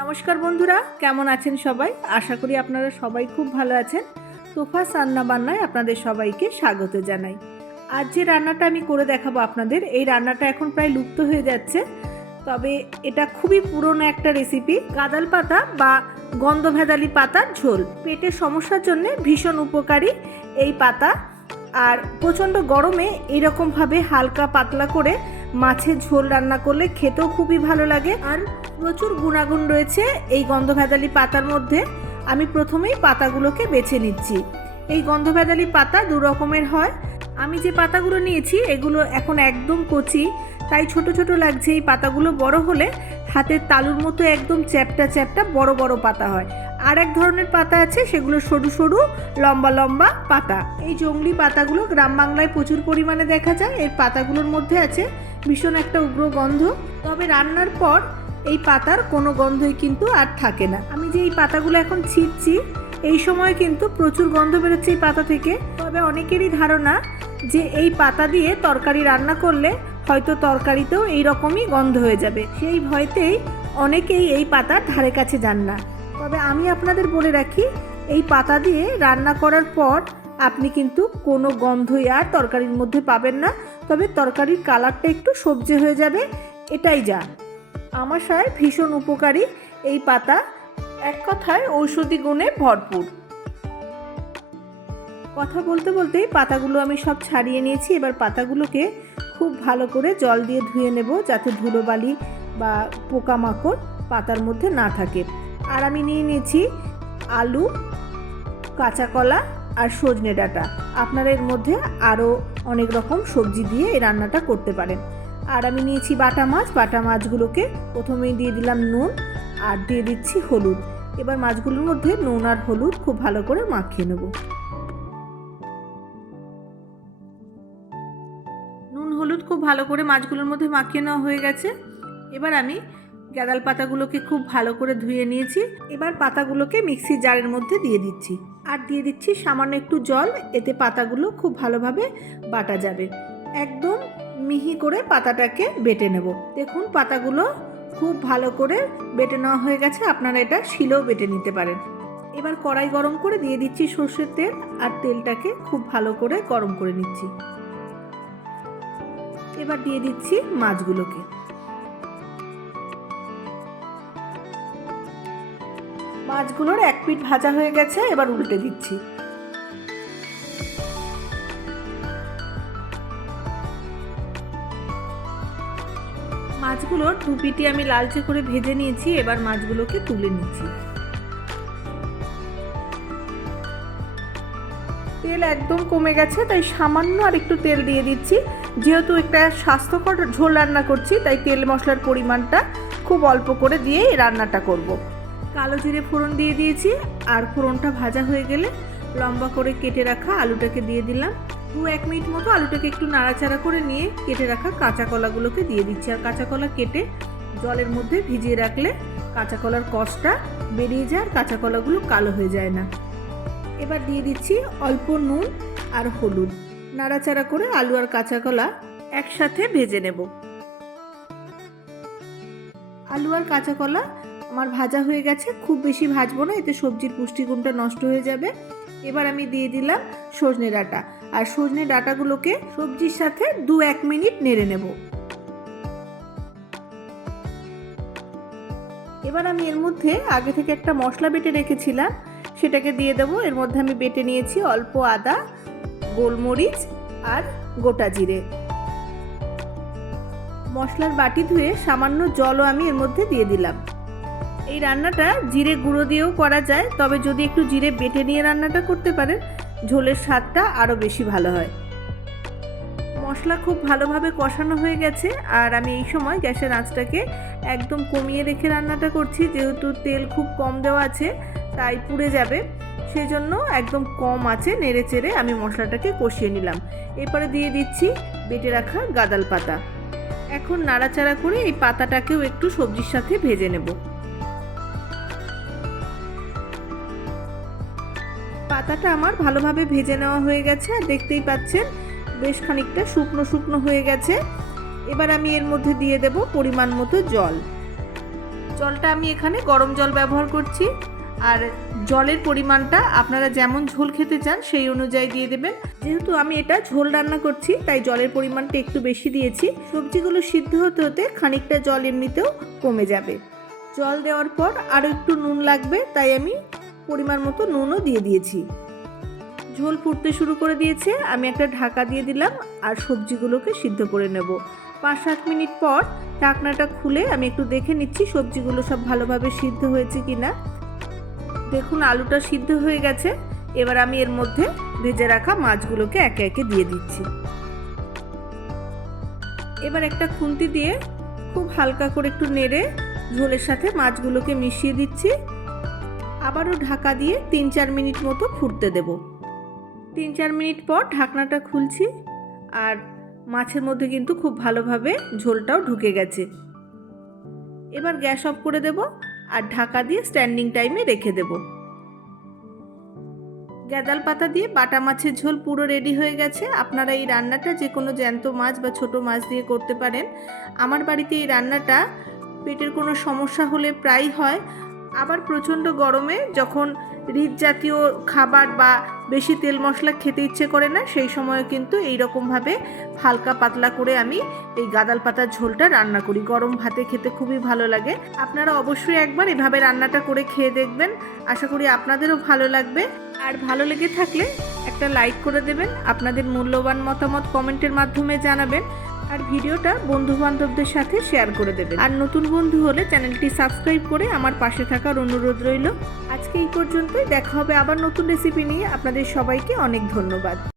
নমস্কার বন্ধুরা, কেমন আছেন সবাই? আশা করি আপনারা সবাই খুব ভালো আছেন। তোফাস রান্না বান্নায় আপনাদের সবাইকে স্বাগত জানাই। আজ যে রান্নাটা আমি করে দেখাবো আপনাদের, এই রান্নাটা এখন প্রায় লুপ্ত হয়ে যাচ্ছে। তবে এটা খুবই পুরনো একটা রেসিপি গাদাল পাতা বা গন্ধভেদালি পাতার ঝোল। পেটের সমস্যার জন্য ভীষণ উপকারী এই পাতা। আর প্রচণ্ড গরমে এইরকমভাবে হালকা পাতলা করে মাছের ঝোল রান্না করলে খেতেও খুবই ভালো লাগে। আর প্রচুর গুণাগুণ রয়েছে এই গন্ধভেদালি পাতার মধ্যে। আমি প্রথমেই পাতাগুলোকে বেছে নিচ্ছি। এই গন্ধভেদালি পাতা দু রকমের হয়। আমি যে পাতাগুলো নিয়েছি, এগুলো এখন একদম কচি, তাই ছোট ছোট লাগছে এই পাতাগুলো। বড় হলে হাতের তালুর মতো একদম চ্যাপটা চ্যাপটা বড় বড় পাতা হয়। আর এক ধরনের পাতা আছে, সেগুলো সরু সরু, লম্বা লম্বা পাতা। এই জংলি পাতাগুলো গ্রাম বাংলায় প্রচুর পরিমাণে দেখা যায়। এর পাতাগুলোর মধ্যে আছে ভীষণ একটা উগ্র গন্ধ। তবে রান্নার পর এই পাতার কোনো গন্ধই কিন্তু আর থাকে না। আমি যে এই পাতাগুলো এখন ছিঁড়ছি এই সময় কিন্তু প্রচুর গন্ধ বেরোচ্ছে এই পাতা থেকে। তবে অনেকেরই ধারণা যে এই পাতা দিয়ে তরকারি রান্না করলে হয়তো তরকারিতেও এই রকমই গন্ধ হয়ে যাবে। সেই ভয়তেই অনেকেই এই পাতার ধারে কাছে যান না। তবে আমি আপনাদের বলে রাখি, এই পাতা দিয়ে রান্না করার পর আপনি কিন্তু কোনো গন্ধই আর তরকারির মধ্যে পাবেন না। তবে তরকারির কালারটা একটু সবজে হয়ে যাবে, এটাই যা। আমাশায় ভীষণ উপকারী। এই পাতা এক কথায় ঔষধি গুণে ভরপুর। কথা বলতে বলতেই পাতাগুলো আমি সব ছাড়িয়ে নিয়েছি। এবার পাতাগুলোকে খুব ভালো করে জল দিয়ে ধুয়ে নেব যাতে ধুলোবালি বা পোকামাকড় পাতার মধ্যে না থাকে। আর আমি নিয়ে নিয়েছি আলু, কাঁচা কলা আর সজনে ডাঁটা। আপনারা এর মধ্যে আরও অনেক রকম সবজি দিয়ে এই রান্নাটা করতে পারেন। আর আমি নিয়েছি বাটা মাছ। বাটা মাছগুলোকে প্রথমেই দিয়ে দিলাম নুন আর দিয়ে দিচ্ছি হলুদ। এবার মাছগুলোর মধ্যে নুন আর হলুদ খুব ভালো করে মাখিয়ে নেব। নুন হলুদ খুব ভালো করে মাছগুলোর মধ্যে মাখিয়ে নেওয়া হয়ে গেছে। এবার আমি গাদাল পাতাগুলোকে খুব ভালো করে ধুয়ে নিয়েছি। এবার পাতাগুলোকে মিক্সি জারের মধ্যে দিয়ে দিচ্ছি। আর দিয়ে দিচ্ছি সামান্য একটু জল, এতে পাতাগুলো খুব ভালোভাবে বাটা যাবে। একদম মিহি করে পাতাটাকে বেটে নেব। দেখুন, পাতাগুলো খুব ভালো করে বেটে নেওয়া হয়ে গেছে। আপনারা এটা শিলেও বেটে নিতে পারেন। এবার কড়াই গরম করে দিয়ে দিচ্ছি সর্ষের তেল আর তেলটাকে খুব ভালো করে গরম করে নিচ্ছি। এবার দিয়ে দিচ্ছি মাছগুলোকে। মাছগুলোর এক পিঠ ভাজা হয়ে গেছে, এবার উল্টে দিচ্ছি। মাছগুলোর টুপিটি আমি লালচে করে ভেজে নিয়েছি, এবার মাছগুলোকে তুলে নিচ্ছি। তেল একদম কমে গেছে, তাই সামান্য আর একটু তেল দিয়ে দিচ্ছি। যেহেতু একটা স্বাস্থ্যকর ঝোল রান্না করছি, তাই তেল মশলার পরিমাণটা খুব অল্প করে দিয়ে রান্নাটা করব। কালো জিরে ফোড়ন দিয়ে দিয়েছি, আর ফোড়নটা ভাজা হয়ে গেলে লম্বা করে কেটে রাখা আলুটাকে দিয়ে দিলাম। দু এক মিনিট মতো আলুটাকে একটু নাড়াচাড়া করে নিয়ে কেটে রাখা কাঁচা কলাগুলোকে দিয়ে দিচ্ছি। আর কাঁচা কলা কেটে জলের মধ্যে ভিজিয়ে রাখলে কাঁচা কলার কষটা বেরিয়ে যায় আর কাঁচা কলাগুলো কালো হয়ে যায় না। এবার দিয়ে দিচ্ছি অল্প নুন আর হলুদ। নাড়াচাড়া করে আলু আর কাঁচা কলা একসাথে ভেজে নেব। আলু আর কাঁচা কলা আমার ভাজা হয়ে গেছে। খুব বেশি ভাজবো না, এতে সবজির পুষ্টিগুণটা নষ্ট হয়ে যাবে। এবার আমি দিয়ে দিলাম সজনে ডাঁটা। আর সজনে ডাঁটাগুলোকে সবজির সাথে দু এক মিনিট নেড়ে নেব। এবার আমি এর মধ্যে আগে থেকে একটা মশলা বেটে রেখেছিলাম, সেটাকে দিয়ে দেবো। এর মধ্যে আমি বেটে নিয়েছি অল্প আদা, গোলমরিচ আর গোটা জিরে। মশলার বাটি ধুয়ে সামান্য জলও আমি এর মধ্যে দিয়ে দিলাম। এই রান্নাটা জিরে গুঁড়ো দিয়েও করা যায়, তবে যদি একটু জিরে বেটে নিয়ে রান্নাটা করতে পারেন, ঝোলের স্বাদটা আরও বেশি ভালো হয়। মশলা খুব ভালোভাবে কষানো হয়ে গেছে, আর আমি এই সময় গ্যাসের আঁচটাকে একদম কমিয়ে রেখে রান্নাটা করছি, যেহেতু তেল খুব কম দেওয়া আছে, তাই পুড়ে যাবে। সেই জন্য একদম কম আছে নেড়ে চেড়ে আমি মশলাটাকে কষিয়ে নিলাম। এরপরে দিয়ে দিচ্ছি বেটে রাখা গাদাল পাতা। এখন নাড়াচাড়া করে এই পাতাটাকেও একটু সবজির সাথে ভেজে নেব। পাতাটা আমার ভালোভাবে ভেজে নেওয়া হয়ে গেছে, আর দেখতেই পাচ্ছেন বেশ খানিকটা শুকনো শুকনো হয়ে গেছে। এবার আমি এর মধ্যে দিয়ে দেব পরিমাণ মতো জল। জলটা আমি এখানে গরম জল ব্যবহার করছি, আর জলের পরিমাণটা আপনারা যেমন ঝোল খেতে চান সেই অনুযায়ী দিয়ে দেবেন। যেহেতু আমি এটা ঝোল রান্না করছি, তাই জলের পরিমাণটা একটু বেশি দিয়েছি। সবজিগুলো সিদ্ধ হতে হতে খানিকটা জল এমনিতেও কমে যাবে। জল দেওয়ার পর আরও একটু নুন লাগবে, তাই আমি পরিমাণ মতো নুনও দিয়ে দিয়েছি। ঝোল ফুটতে শুরু করে দিয়েছে, আমি একটা ঢাকা দিয়ে দিলাম আর সবজিগুলোকে সিদ্ধ করে নেব। পাঁচ সাত মিনিট পর ঢাকনাটা খুলে আমি একটু দেখে নিচ্ছি সবজিগুলো সব ভালোভাবে সিদ্ধ হয়েছে কি না দেখুন, আলুটা সিদ্ধ হয়ে গেছে। এবার আমি এর মধ্যে ভেজে রাখা মাছগুলোকে একে একে দিয়ে দিচ্ছি। এবার একটা খুন্তি দিয়ে খুব হালকা করে একটু নেড়ে ঝোলের সাথে মাছগুলোকে মিশিয়ে দিচ্ছি। আবারও ঢাকা দিয়ে তিন চার মিনিট মতো ফুটতে দেব। তিন চার মিনিট পর ঢাকনাটা খুলছি আর মাছের মধ্যে কিন্তু খুব ভালোভাবে ঝোলটাও ঢুকে গেছে। এবার গ্যাস অফ করে দেব আর ঢাকা দিয়ে স্ট্যান্ডিং টাইমে রেখে দেব। গ্যাদাল পাতা দিয়ে বাটা মাছের ঝোল পুরো রেডি হয়ে গেছে। আপনারা এই রান্নাটা যে কোনো জ্যান্ত মাছ বা ছোট মাছ দিয়ে করতে পারেন। আমার বাড়িতে এই রান্নাটা পেটের কোনো সমস্যা হলে প্রায় হয়। আবার প্রচণ্ড গরমে যখন রিচ জাতীয় খাবার বা বেশি তেল মশলা খেতে ইচ্ছে করে না, সেই সময় কিন্তু এই রকমভাবে হালকা পাতলা করে আমি এই গাদাল পাতার ঝোলটা রান্না করি। গরম ভাতে খেতে খুবই ভালো লাগে। আপনারা অবশ্যই একবার এভাবে রান্নাটা করে খেয়ে দেখবেন। আশা করি আপনাদেরও ভালো লাগবে। আর ভালো লেগে থাকলে একটা লাইক করে দেবেন। আপনাদের মূল্যবান মতামত কমেন্টের মাধ্যমে জানাবেন। আর ভিডিওটা বন্ধু বান্ধবদের সাথে শেয়ার করে দেবেন। আর নতুন বন্ধু হলে চ্যানেলটি সাবস্ক্রাইব করে আমার পাশে থাকার অনুরোধ রইল। আজকে এই পর্যন্তই। দেখা হবে আবার নতুন রেসিপি নিয়ে। আপনাদের সবাইকে অনেক ধন্যবাদ।